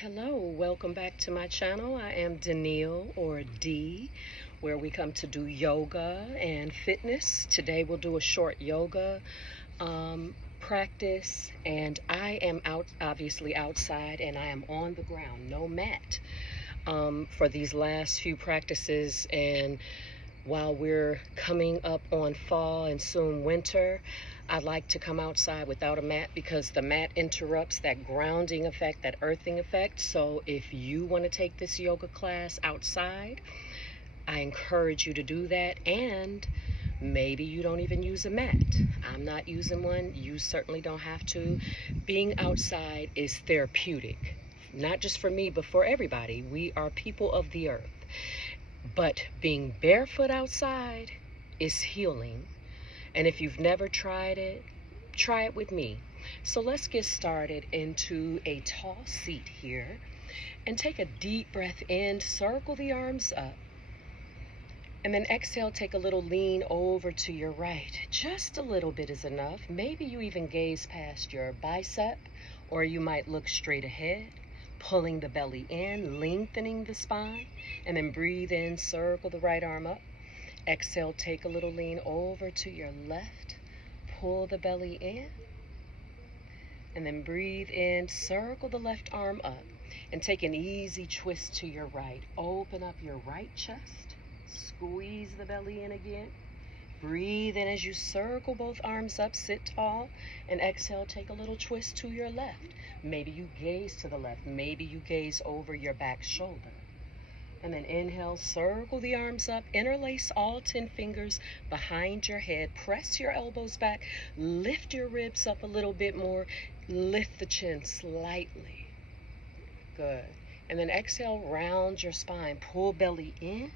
Hello, welcome back to my channel. I am Danielle, or D, where we come to do yoga and fitness. Today we'll do a short yoga practice, and I am obviously outside, and I am on the ground, no mat, for these last few practices. And while we're coming up on fall and soon winter, I like to come outside without a mat because the mat interrupts that grounding effect, that earthing effect. So if you want to take this yoga class outside, I encourage you to do that. And maybe you don't even use a mat. I'm not using one. You certainly don't have to. Being outside is therapeutic, not just for me, but for everybody. We are people of the earth. But being barefoot outside is healing. And if you've never tried it, try it with me. So let's get started into a tall seat here and take a deep breath in, circle the arms up, and then exhale, take a little lean over to your right. Just a little bit is enough. Maybe you even gaze past your bicep, or you might look straight ahead, pulling the belly in, lengthening the spine, and then breathe in, circle the right arm up. Exhale, take a little lean over to your left, pull the belly in, and then breathe in, circle the left arm up, and take an easy twist to your right. Open up your right chest, squeeze the belly in again. Breathe in as you circle both arms up, sit tall, and exhale, take a little twist to your left. Maybe you gaze to the left, maybe you gaze over your back shoulder. And then inhale, circle the arms up, interlace all 10 fingers behind your head, press your elbows back, lift your ribs up a little bit more, lift the chin slightly. Good. And then exhale, round your spine, pull belly in,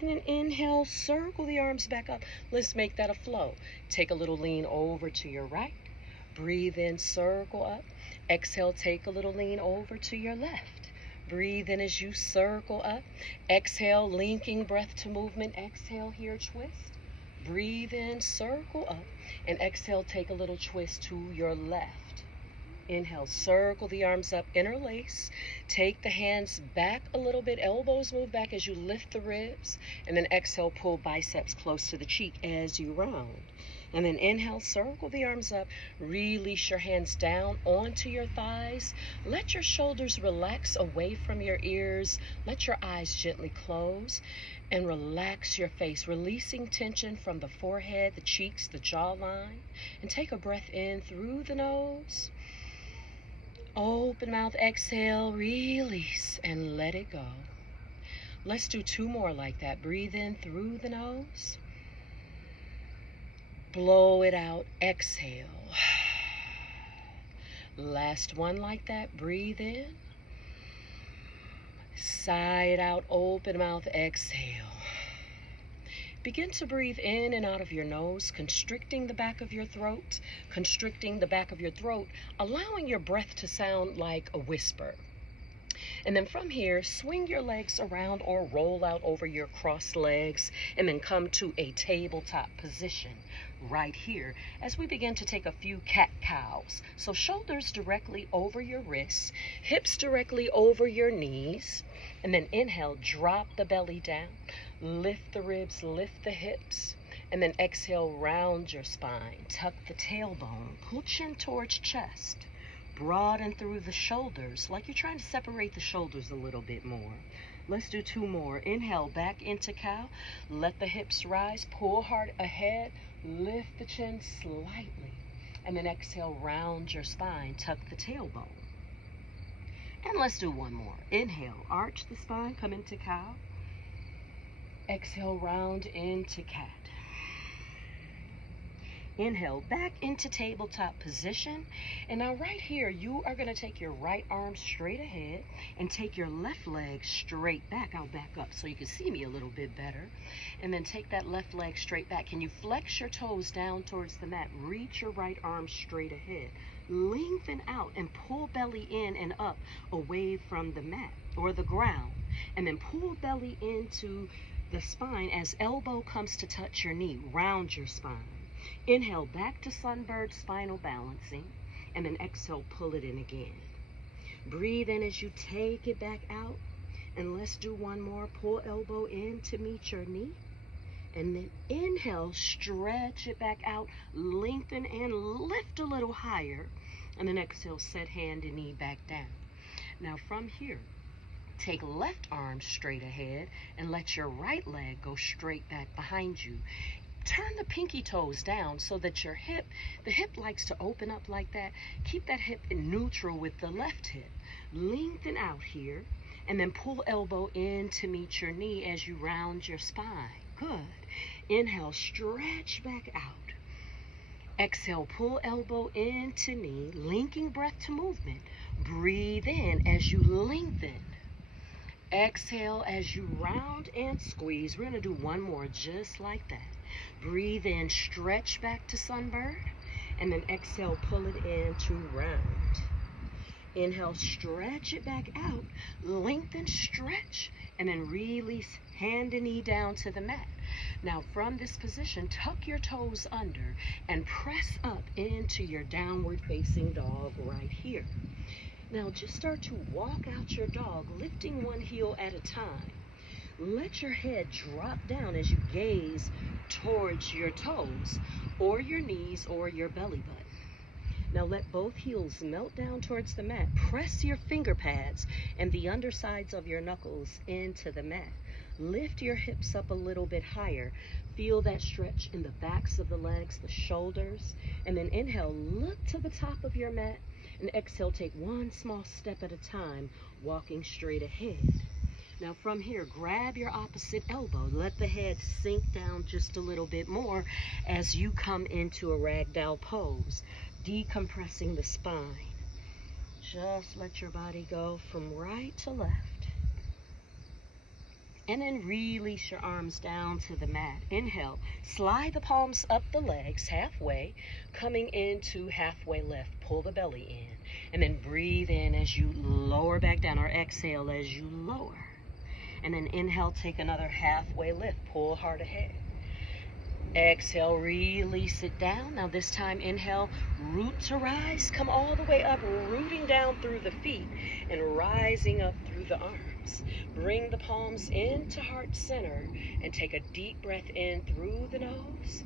and then inhale, circle the arms back up. Let's make that a flow. Take a little lean over to your right, breathe in, circle up, exhale, take a little lean over to your left. Breathe in as you circle up. Exhale, linking breath to movement. Exhale here, twist. Breathe in, circle up. And exhale, take a little twist to your left. Inhale, circle the arms up, interlace. Take the hands back a little bit. Elbows move back as you lift the ribs. And then exhale, pull biceps close to the cheek as you round. And then inhale, circle the arms up, release your hands down onto your thighs. Let your shoulders relax away from your ears. Let your eyes gently close and relax your face, releasing tension from the forehead, the cheeks, the jawline. And take a breath in through the nose. Open mouth, exhale, release, and let it go. Let's do 2 more like that. Breathe in through the nose. Blow it out, exhale. Last one like that. Breathe in. Sigh it out, open mouth, exhale. Begin to breathe in and out of your nose, constricting the back of your throat, allowing your breath to sound like a whisper. And then from here, swing your legs around or roll out over your crossed legs, and then come to a tabletop position right here as we begin to take a few cat-cows. So shoulders directly over your wrists, hips directly over your knees, and then inhale, drop the belly down, lift the ribs, lift the hips, and then exhale, round your spine, tuck the tailbone, pull chin towards chest. Broaden through the shoulders, like you're trying to separate the shoulders a little bit more. Let's do 2 more. Inhale, back into cow. Let the hips rise. Pull hard ahead. Lift the chin slightly. And then exhale, round your spine. Tuck the tailbone. And let's do 1 more. Inhale, arch the spine. Come into cow. Exhale, round into cat. Inhale, back into tabletop position. And now right here, you are going to take your right arm straight ahead and take your left leg straight back. I'll back up so you can see me a little bit better. And then take that left leg straight back. Can you flex your toes down towards the mat? Reach your right arm straight ahead. Lengthen out and pull belly in and up away from the mat or the ground. And then pull belly into the spine as elbow comes to touch your knee. Round your spine. Inhale, back to sunbird spinal balancing, and then exhale, pull it in again. Breathe in as you take it back out. And let's do one more. Pull elbow in to meet your knee. And then inhale, stretch it back out, lengthen and lift a little higher. And then exhale, set hand and knee back down. Now from here, take left arm straight ahead and let your right leg go straight back behind you. Turn the pinky toes down so that the hip likes to open up like that. Keep that hip in neutral with the left hip. Lengthen out here and then pull elbow in to meet your knee as you round your spine. Good. Inhale, stretch back out. Exhale, pull elbow into knee, linking breath to movement. Breathe in as you lengthen. Exhale as you round and squeeze. We're going to do one more just like that. Breathe in, stretch back to sunbird, and then exhale, pull it in to round. Inhale, stretch it back out, lengthen, stretch, and then release hand and knee down to the mat. Now from this position, tuck your toes under and press up into your downward facing dog right here. Now just start to walk out your dog, lifting one heel at a time. Let your head drop down as you gaze towards your toes or your knees or your belly button. Now let both heels melt down towards the mat. Press your finger pads and the undersides of your knuckles into the mat. Lift your hips up a little bit higher. Feel that stretch in the backs of the legs, the shoulders. And then inhale, look to the top of your mat. And exhale, take one small step at a time, walking straight ahead. Now from here, grab your opposite elbow. Let the head sink down just a little bit more as you come into a ragdoll pose, decompressing the spine. Just let your body go from right to left. And then release your arms down to the mat. Inhale, slide the palms up the legs halfway, coming into halfway lift. Pull the belly in. And then breathe in as you lower back down, or exhale as you lower. And then inhale, take another halfway lift. Pull hard ahead. Exhale, release it down. Now this time, inhale, root to rise. Come all the way up, rooting down through the feet and rising up through the arms. Bring the palms into heart center and take a deep breath in through the nose.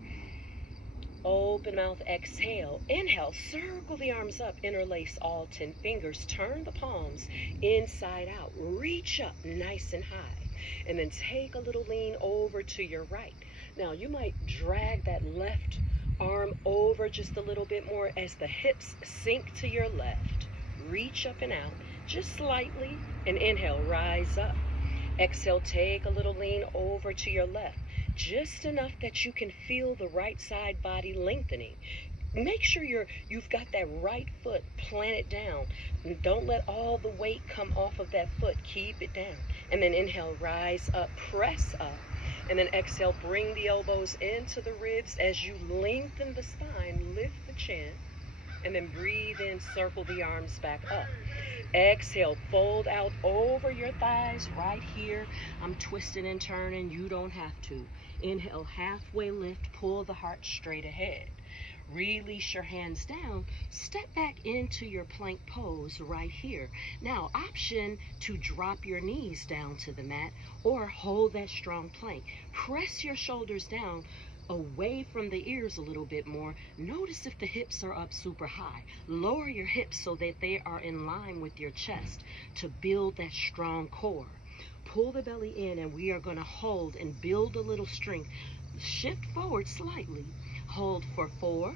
Open mouth, exhale. Inhale, circle the arms up, interlace all 10 fingers. Turn the palms inside out. Reach up nice and high. And then take a little lean over to your right. Now you might drag that left arm over just a little bit more as the hips sink to your left. Reach up and out just slightly, and inhale, rise up. Exhale, take a little lean over to your left, just enough that you can feel the right side body lengthening. Make sure you've got that right foot planted down. Don't let all the weight come off of that foot. Keep it down. And then inhale, rise up, press up. And then exhale, bring the elbows into the ribs as you lengthen the spine, lift the chin. And then breathe in, circle the arms back up. Exhale, fold out over your thighs right here. I'm twisting and turning. You don't have to. Inhale, halfway lift, pull the heart straight ahead. Release your hands down, step back into your plank pose right here. Now, option to drop your knees down to the mat or hold that strong plank. Press your shoulders down away from the ears a little bit more. Notice if the hips are up super high. Lower your hips so that they are in line with your chest to build that strong core. Pull the belly in, and we are going to hold and build a little strength. Shift forward slightly. Hold for 4.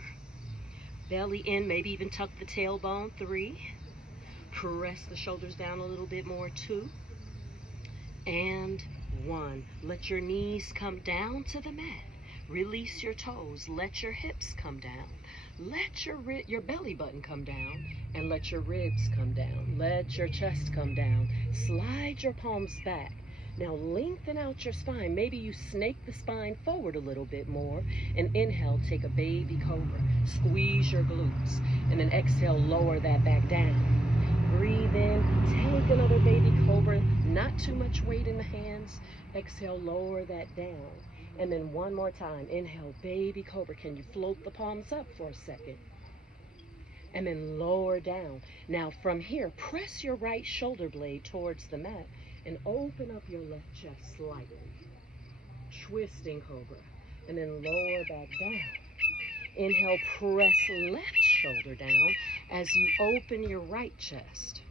Belly in, maybe even tuck the tailbone. 3. Press the shoulders down a little bit more. 2. And 1. Let your knees come down to the mat. Release your toes. Let your hips come down. Let your belly button come down, and let your ribs come down. Let your chest come down. Slide your palms back. Now lengthen out your spine. Maybe you snake the spine forward a little bit more. And inhale, take a baby cobra. Squeeze your glutes. And then exhale, lower that back down. Breathe in, take another baby cobra. Not too much weight in the hands. Exhale, lower that down. And then one more time. Inhale, baby cobra. Can you float the palms up for a second? and then lower down. Now from here, press your right shoulder blade towards the mat and open up your left chest slightly. Twisting cobra, and then lower back down. Inhale, press left shoulder down as you open your right chest.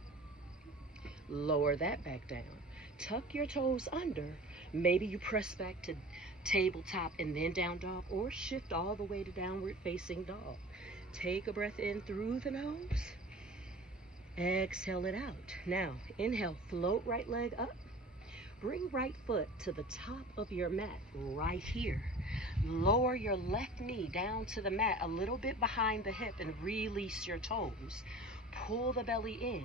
Lower that back down. Tuck your toes under. Maybe you press back to tabletop and then down dog, or shift all the way to downward facing dog. Take a breath in through the nose. Exhale it out. Now, inhale, float right leg up. Bring right foot to the top of your mat right here. Lower your left knee down to the mat a little bit behind the hip and release your toes. Pull the belly in.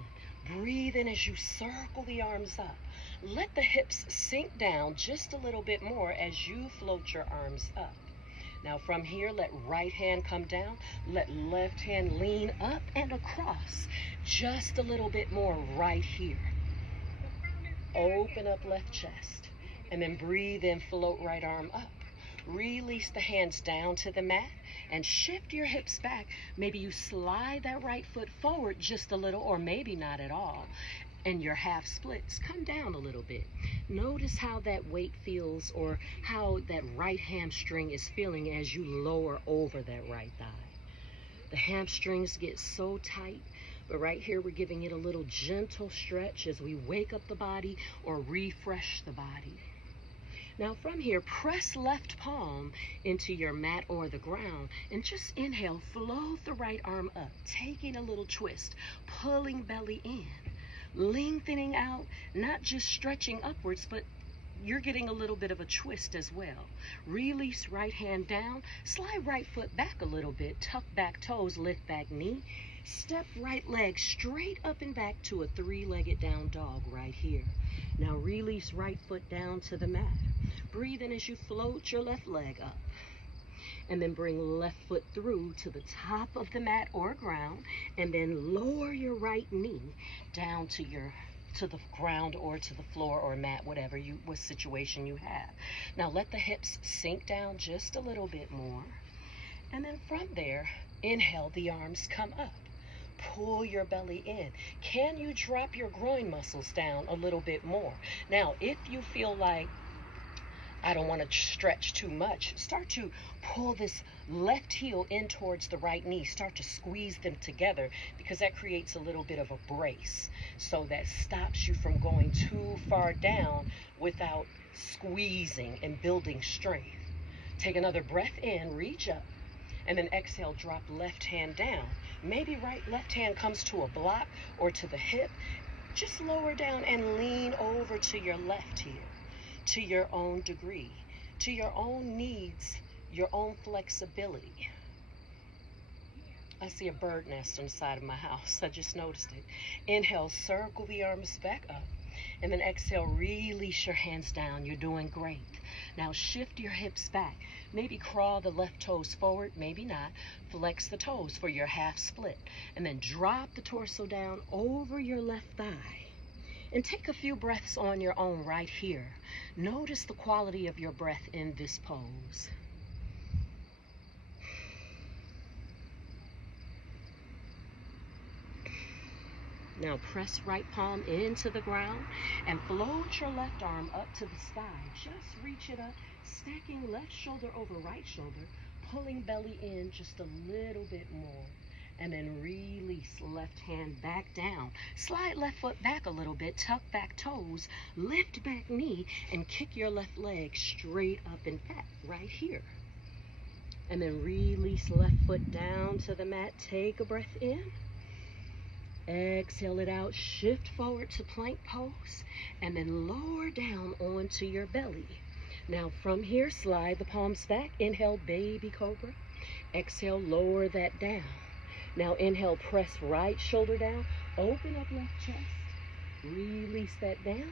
Breathe in as you circle the arms up. Let the hips sink down just a little bit more as you float your arms up. Now from here, let right hand come down. Let left hand lean up and across. Just a little bit more right here. Open up left chest. And then breathe in, float right arm up. Release the hands down to the mat and shift your hips back. Maybe you slide that right foot forward just a little, or maybe not at all. And your half splits come down a little bit. Notice how that weight feels, or how that right hamstring is feeling as you lower over that right thigh. The hamstrings get so tight, but right here we're giving it a little gentle stretch as we wake up the body or refresh the body. Now from here, press left palm into your mat or the ground and just inhale, float the right arm up, taking a little twist, pulling belly in, lengthening out, not just stretching upwards, but you're getting a little bit of a twist as well. Release right hand down, slide right foot back a little bit, tuck back toes, lift back knee, step right leg straight up and back to a three-legged down dog right here. Now release right foot down to the mat. Breathe in as you float your left leg up. And then bring left foot through to the top of the mat or ground. And then lower your right knee down to the ground or to the floor or mat, what situation you have. Now let the hips sink down just a little bit more. And then from there, inhale, the arms come up. Pull your belly in. Can you drop your groin muscles down a little bit more? Now, if you feel like I don't want to stretch too much, start to pull this left heel in towards the right knee. Start to squeeze them together, because that creates a little bit of a brace. So that stops you from going too far down without squeezing and building strength. Take another breath in, reach up, and then exhale, drop left hand down. Maybe left hand comes to a block or to the hip. Just lower down and lean over to your left here, to your own degree, to your own needs, your own flexibility. I see a bird nest on the side of my house. I just noticed it. Inhale, circle the arms back up. And then exhale, release your hands down. You're doing great. Now shift your hips back. Maybe crawl the left toes forward, maybe not. Flex the toes for your half split. And then drop the torso down over your left thigh. And take a few breaths on your own right here. Notice the quality of your breath in this pose. Now press right palm into the ground and float your left arm up to the sky. Just reach it up, stacking left shoulder over right shoulder, pulling belly in just a little bit more. And then release left hand back down. Slide left foot back a little bit, tuck back toes, lift back knee, and kick your left leg straight up and back right here. And then release left foot down to the mat. Take a breath in. Exhale it out, shift forward to plank pose, and then lower down onto your belly. Now from here, slide the palms back. Inhale, baby cobra. Exhale, lower that down. Now inhale, press right shoulder down, open up left chest, release that down,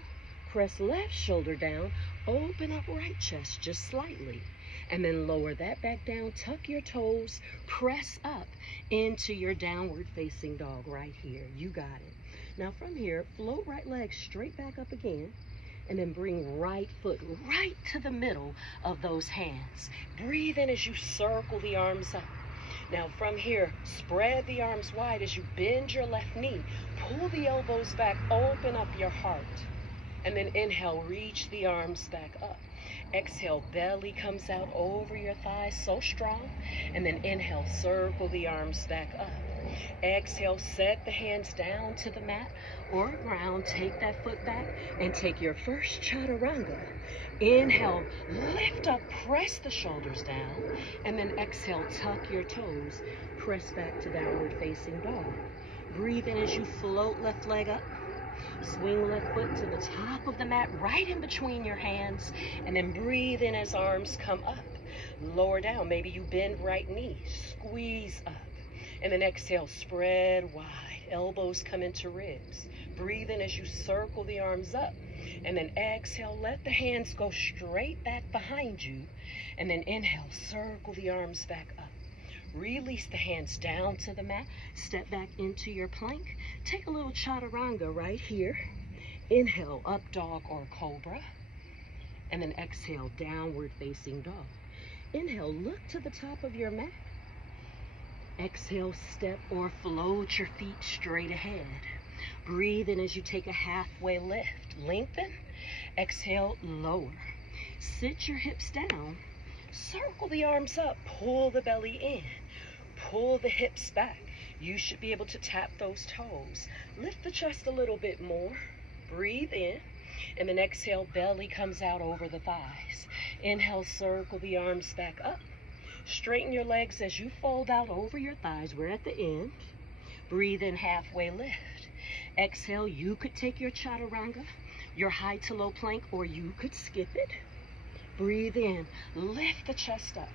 press left shoulder down, open up right chest just slightly. And then lower that back down, tuck your toes, press up into your downward facing dog right here. You got it. Now from here, float right leg straight back up again, and then bring right foot right to the middle of those hands. Breathe in as you circle the arms up. Now from here, spread the arms wide as you bend your left knee. Pull the elbows back, open up your heart. And then inhale, reach the arms back up. Exhale, belly comes out over your thighs, so strong. And then inhale, circle the arms back up. Exhale, set the hands down to the mat or ground. Take that foot back and take your first chaturanga. Inhale, lift up, press the shoulders down. And then exhale, tuck your toes. Press back to downward facing dog. Breathe in as you float left leg up. Swing left foot to the top of the mat, right in between your hands, and then breathe in as arms come up. Lower down, maybe you bend right knee, squeeze up, and then exhale, spread wide, elbows come into ribs. Breathe in as you circle the arms up, and then exhale, let the hands go straight back behind you, and then inhale, circle the arms back up. Release the hands down to the mat. Step back into your plank. Take a little chaturanga right here. Inhale, up dog or cobra. And then exhale, downward facing dog. Inhale, look to the top of your mat. Exhale, step or float your feet straight ahead. Breathe in as you take a halfway lift. Lengthen. Exhale, lower. Sit your hips down. Circle the arms up, pull the belly in, pull the hips back. You should be able to tap those toes. Lift the chest a little bit more. Breathe in, and then exhale, belly comes out over the thighs. Inhale, circle the arms back up. Straighten your legs as you fold out over your thighs. We're at the end. Breathe in, halfway lift. Exhale, you could take your chaturanga, your high to low plank, or you could skip it. Breathe in, lift the chest up.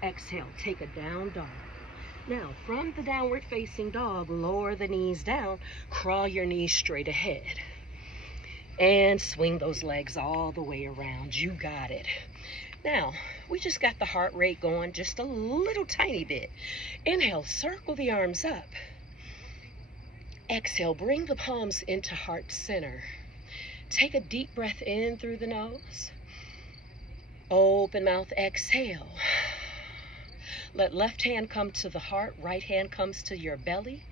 Exhale, take a down dog. Now, from the downward facing dog, lower the knees down, crawl your knees straight ahead. And swing those legs all the way around. You got it. Now, we just got the heart rate going just a little tiny bit. Inhale, circle the arms up. Exhale, bring the palms into heart center. Take a deep breath in through the nose. Open mouth, exhale. Let left hand come to the heart, right hand comes to your belly.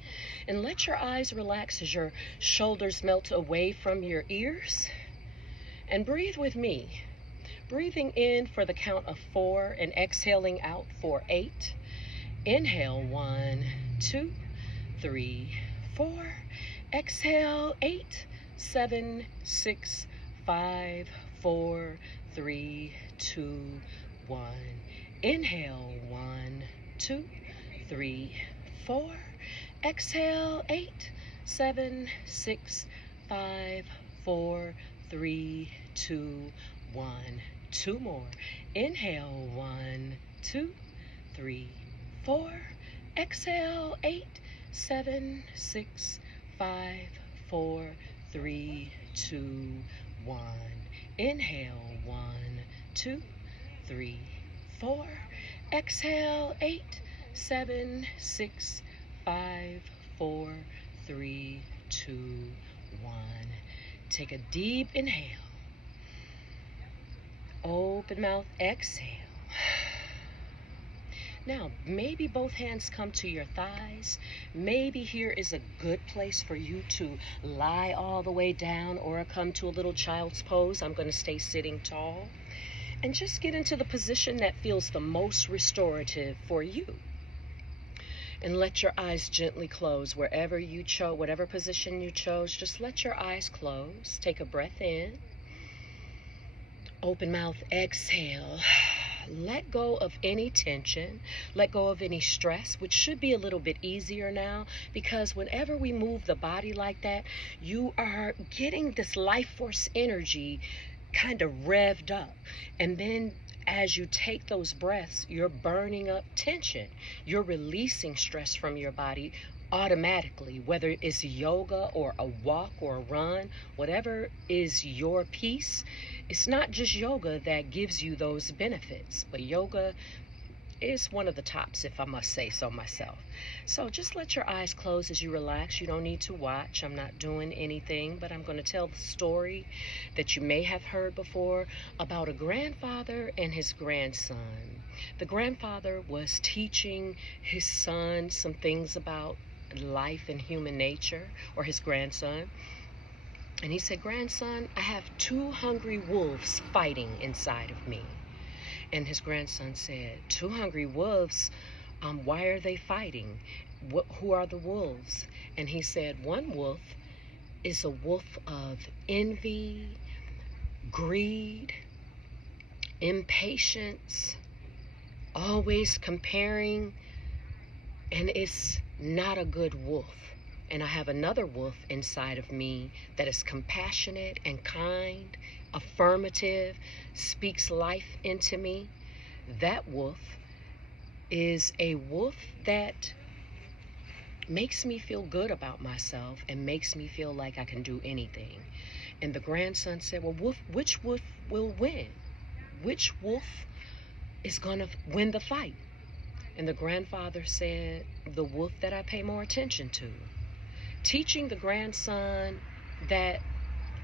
And let your eyes relax as your shoulders melt away from your ears. And breathe with me. Breathing in for the count of 4 and exhaling out for 8. Inhale, 1, 2, 3, 4. Exhale, 8, 7, 6, 5, 4, 3, 2, 1. Inhale, 1, 2, 3, 4. Exhale, 8, 7, 6, 5, 4, 3, 2, 1. 2 more. Inhale, 1, 2, 3, 4. Exhale, 8, 7, 6, 5, 4, 3, 2, 1. Inhale, 1, 2, 3, 4. Exhale, 8, 7, 6, 5, 4, 3, 2, 1. Take a deep inhale. Open mouth, exhale. Now, maybe both hands come to your thighs. Maybe here is a good place for you to lie all the way down or come to a little child's pose. I'm going to stay sitting tall. And just get into the position that feels the most restorative for you. And let your eyes gently close wherever you chose, whatever position you chose. Just let your eyes close. Take a breath in. Open mouth, exhale. Let go of any tension, let go of any stress, which should be a little bit easier now, because whenever we move the body like that, you are getting this life force energy kind of revved up. And then as you take those breaths, you're burning up tension. You're releasing stress from your body automatically, whether it's yoga or a walk or a run, whatever is your piece. It's not just yoga that gives you those benefits, but yoga is one of the tops, if I must say so myself. So just let your eyes close as you relax. You don't need to watch. I'm not doing anything, but I'm going to tell the story that you may have heard before about a grandfather and his grandson. The grandfather was teaching his son some things about life and human nature, or his grandson. And he said, "Grandson, I have two hungry wolves fighting inside of me." And his grandson said, "Two hungry wolves? Why are they fighting? Who are the wolves?" And he said, "One wolf is a wolf of envy, greed, impatience, always comparing, and it's not a good wolf. And I have another wolf inside of me that is compassionate and kind, affirmative, speaks life into me. That wolf is a wolf that makes me feel good about myself and makes me feel like I can do anything." And the grandson said, "Well, which wolf will win? Which wolf is going to win the fight?" And the grandfather said, "The wolf that I pay more attention to." Teaching the grandson that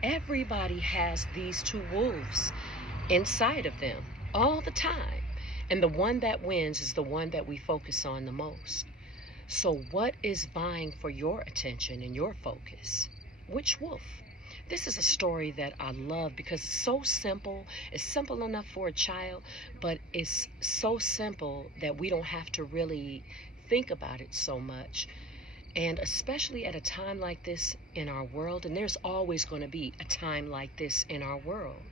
everybody has these two wolves inside of them all the time. And the one that wins is the one that we focus on the most. So what is vying for your attention and your focus? Which wolf? This is a story that I love because it's so simple. It's simple enough for a child, but it's so simple that we don't have to really think about it so much. And especially at a time like this in our world, and there's always going to be a time like this in our world.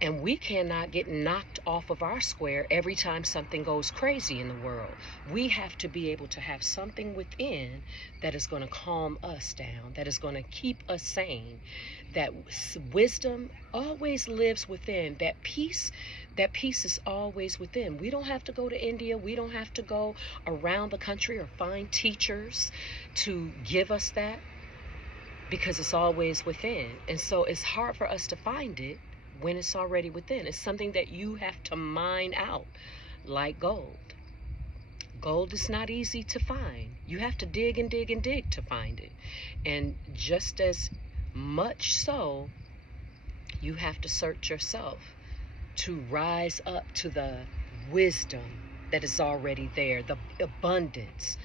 And we cannot get knocked off of our square every time something goes crazy in the world. We have to be able to have something within that is going to calm us down, that is going to keep us sane. That wisdom always lives within. That peace is always within. We don't have to go to India. We don't have to go around the country or find teachers to give us that, because it's always within. And so it's hard for us to find it when it's already within. It's something that you have to mine out, like gold. Gold is not easy to find. You have to dig and dig and dig to find it. And just as much so, you have to search yourself to rise up to the wisdom that is already there, the abundance,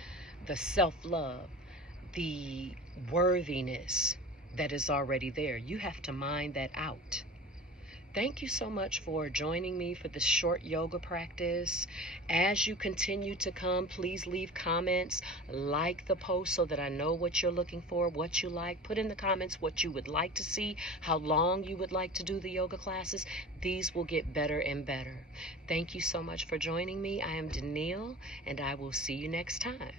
the self-love, the worthiness that is already there. You have to mine that out. Thank you so much for joining me for this short yoga practice. As you continue to come, please leave comments, like the post so that I know what you're looking for, what you like. Put in the comments what you would like to see, how long you would like to do the yoga classes. These will get better and better. Thank you so much for joining me. I am Danielle, and I will see you next time.